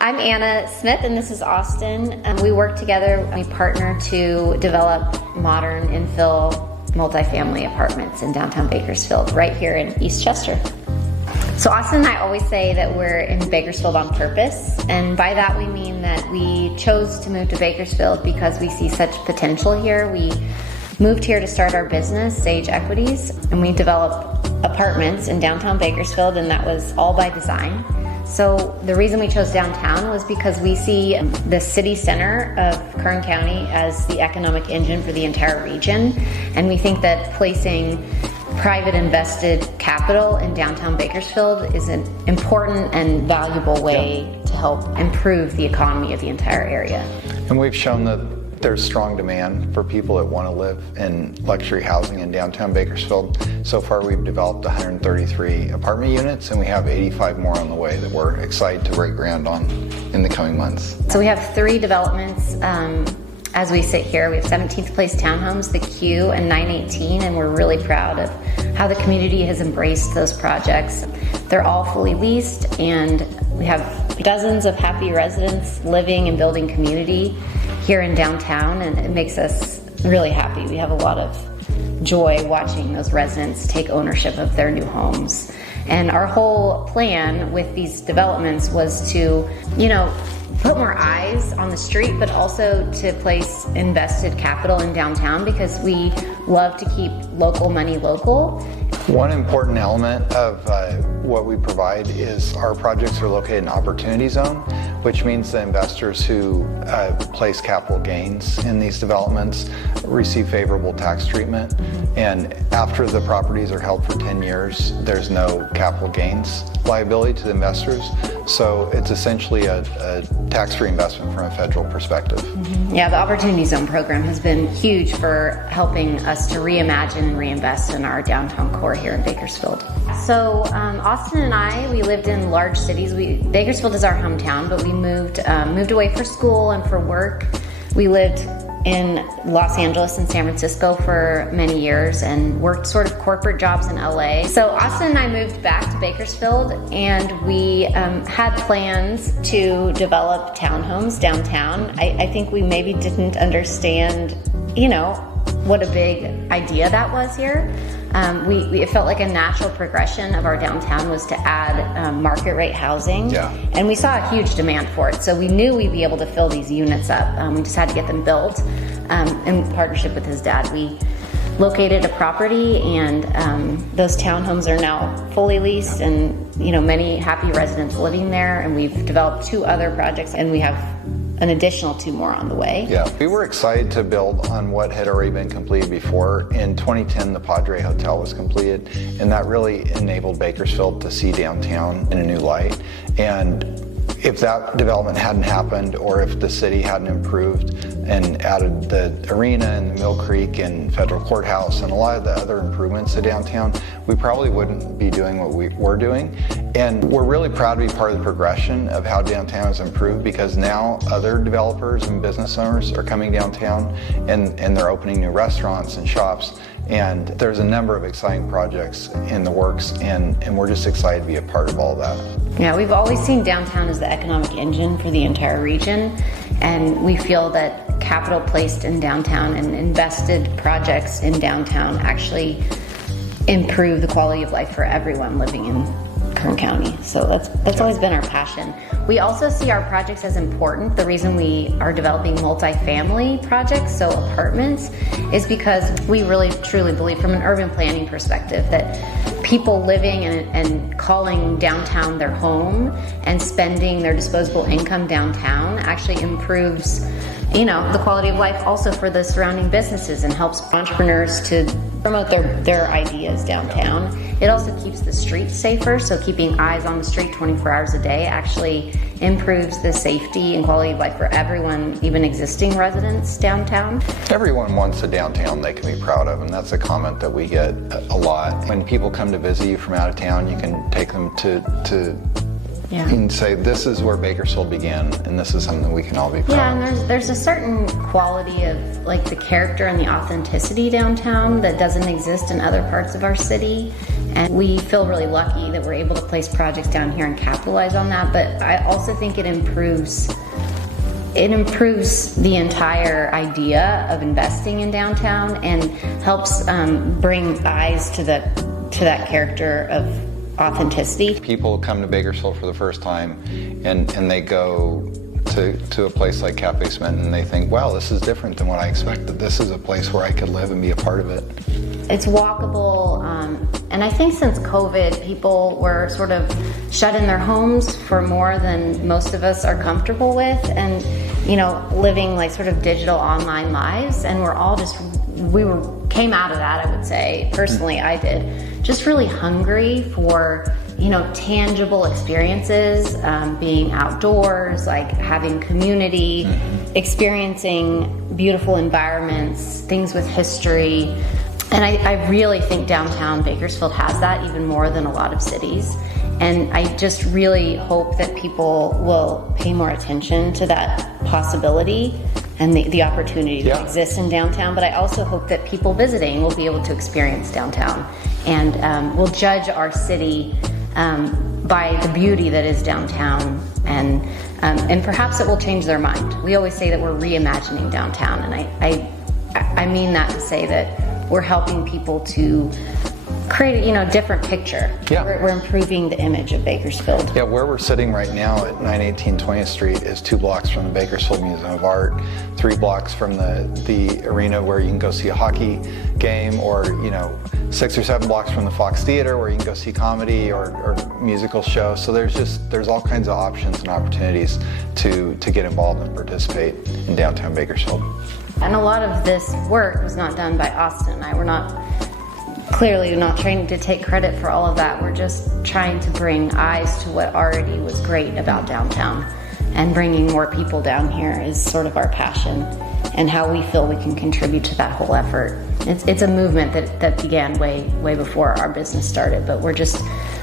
I'm Anna Smith and this is Austin. We work together, we partner to develop modern infill multifamily apartments in downtown Bakersfield, right here in Eastchester. So Austin and I always say that we're in Bakersfield on purpose, and by that we mean that we chose to move to Bakersfield because we see such potential here. We moved here to start our business, Sage Equities, and we develop apartments in downtown Bakersfield, and that was all by design. So the reason we chose downtown was because we see the city center of Kern County as the economic engine for the entire region, and we think that placing private invested capital in downtown Bakersfield is an important and valuable way to help improve the economy of the entire area. And we've shown that there's strong demand for people that want to live in luxury housing in downtown Bakersfield. So far we've developed 133 apartment units and we have 85 more on the way that we're excited to break ground on in the coming months. So we have 3 developments as we sit here. We have 17th Place Townhomes, the Q, and 918, and we're really proud of how the community has embraced those projects. They're all fully leased and we have dozens of happy residents living and building community here in downtown, and it makes us really happy. We have a lot of joy watching those residents take ownership of their new homes. And our whole plan with these developments was to, put more eyes on the street, but also to place invested capital in downtown because we love to keep local money local. One important element of what we provide is our projects are located in Opportunity Zone, which means the investors who place capital gains in these developments receive favorable tax treatment. And after the properties are held for 10 years, there's no capital gains liability to the investors. So it's essentially a tax-free investment from a federal perspective. Yeah, the Opportunity Zone program has been huge for helping us to reimagine and reinvest in our downtown core here in Bakersfield. So Austin and I, we lived in large cities. Bakersfield is our hometown, but we moved away for school and for work. We lived in Los Angeles and San Francisco for many years and worked sort of corporate jobs in LA. So Austin and I moved back to Bakersfield, and we had plans to develop townhomes downtown. I think we maybe didn't understand, what a big idea that was here. It felt like a natural progression of our downtown was to add market rate housing, and we saw a huge demand for it. So we knew we'd be able to fill these units up. We just had to get them built. In partnership with his dad, we located a property, and those townhomes are now fully leased, and many happy residents living there. And we've developed 2 other projects, and we have an additional 2 more on the way. Yeah, we were excited to build on what had already been completed before. In 2010, the Padre Hotel was completed, and that really enabled Bakersfield to see downtown in a new light. And if that development hadn't happened, or if the city hadn't improved and added the arena and the Mill Creek and Federal Courthouse and a lot of the other improvements to downtown, we probably wouldn't be doing what we're doing. And we're really proud to be part of the progression of how downtown has improved, because now other developers and business owners are coming downtown and they're opening new restaurants and shops. And there's a number of exciting projects in the works, and we're just excited to be a part of all that. Yeah, we've always seen downtown as the economic engine for the entire region, and we feel that capital placed in downtown and invested projects in downtown actually improve the quality of life for everyone living in Kern County. So that's always been our passion. We also see our projects as important. The reason we are developing multifamily projects, so apartments, is because we really truly believe from an urban planning perspective that people living and calling downtown their home and spending their disposable income downtown actually improves the quality of life also for the surrounding businesses and helps entrepreneurs to promote their ideas downtown. It also keeps the streets safer, so keeping eyes on the street 24 hours a day actually improves the safety and quality of life for everyone, even existing residents downtown. Everyone wants a downtown they can be proud of, and that's a comment that we get a lot. When people come to visit you from out of town, you can take them to Yeah. and say, this is where Bakersfield began, and this is something we can all be proud Yeah, and there's a certain quality of like the character and the authenticity downtown that doesn't exist in other parts of our city. And we feel really lucky that we're able to place projects down here and capitalize on that. But I also think it improves the entire idea of investing in downtown and helps bring eyes to that character of authenticity. People come to Bakersfield for the first time and they go to a place like Cafe Smitten and they think, wow, this is different than what I expected. This is a place where I could live and be a part of it. It's walkable, and I think since COVID, people were sort of shut in their homes for more than most of us are comfortable with, and living like sort of digital online lives, and came out of that, I would say, personally I did, just really hungry for tangible experiences, being outdoors, like having community, experiencing beautiful environments, things with history. And I really think downtown Bakersfield has that even more than a lot of cities. And I just really hope that people will pay more attention to that possibility and the opportunity that exists in downtown. But I also hope that people visiting will be able to experience downtown and will judge our city by the beauty that is downtown, and perhaps it will change their mind. We always say that we're reimagining downtown, and I mean that to say that we're helping people to create a different picture. Yeah. We're improving the image of Bakersfield. Yeah, where we're sitting right now at 918 20th Street is 2 blocks from the Bakersfield Museum of Art, 3 blocks from the arena where you can go see a hockey game, or 6 or 7 blocks from the Fox Theater where you can go see comedy or musical shows. So there's all kinds of options and opportunities to get involved and participate in downtown Bakersfield. And a lot of this work was not done by Austin and I. We're clearly not trying to take credit for all of that. We're just trying to bring eyes to what already was great about downtown. And bringing more people down here is sort of our passion and how we feel we can contribute to that whole effort. It's a movement that began way before our business started, but we're just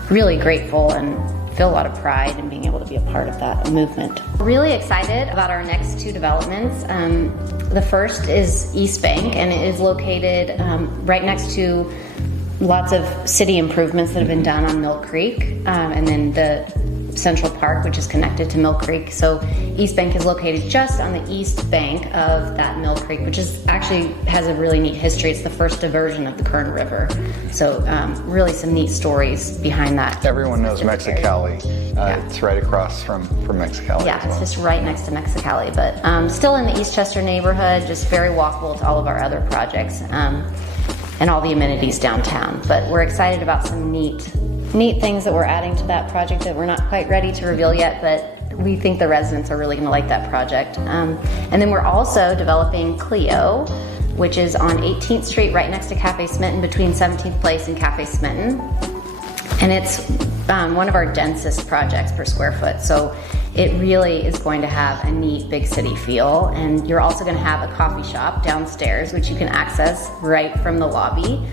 really grateful and feel a lot of pride in being able to be a part of that movement. Really excited about our next 2 developments. The first is East Bank, and it is located right next to lots of city improvements that have been done on Mill Creek, and then the Central Park, which is connected to Mill Creek. So East Bank is located just on the east bank of that Mill Creek, which actually has a really neat history. It's the first diversion of the Kern River. So really some neat stories behind that. Everyone knows Mexicali. It's right across from Mexicali. Yeah, it's just right next to Mexicali, but still in the Eastchester neighborhood, just very walkable to all of our other projects and all the amenities downtown. But we're excited about some neat things that we're adding to that project that we're not quite ready to reveal yet, but we think the residents are really going to like that project. And then we're also developing Clio, which is on 18th Street right next to Cafe Smitten, between 17th Place and Cafe Smitten. And it's one of our densest projects per square foot. So it really is going to have a neat big city feel. And you're also going to have a coffee shop downstairs, which you can access right from the lobby.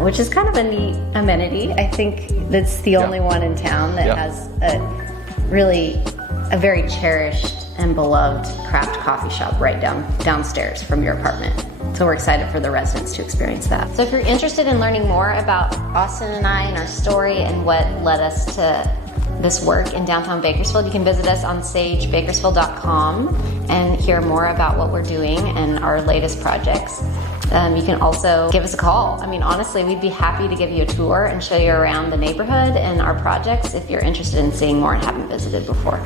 Which is kind of a neat amenity. I think that's the only one in town that has a very cherished and beloved craft coffee shop right downstairs from your apartment. So we're excited for the residents to experience that. So if you're interested in learning more about Austin and I and our story and what led us to this work in downtown Bakersfield, you can visit us on sagebakersfield.com and hear more about what we're doing and our latest projects. You can also give us a call. I mean, honestly, we'd be happy to give you a tour and show you around the neighborhood and our projects if you're interested in seeing more and haven't visited before.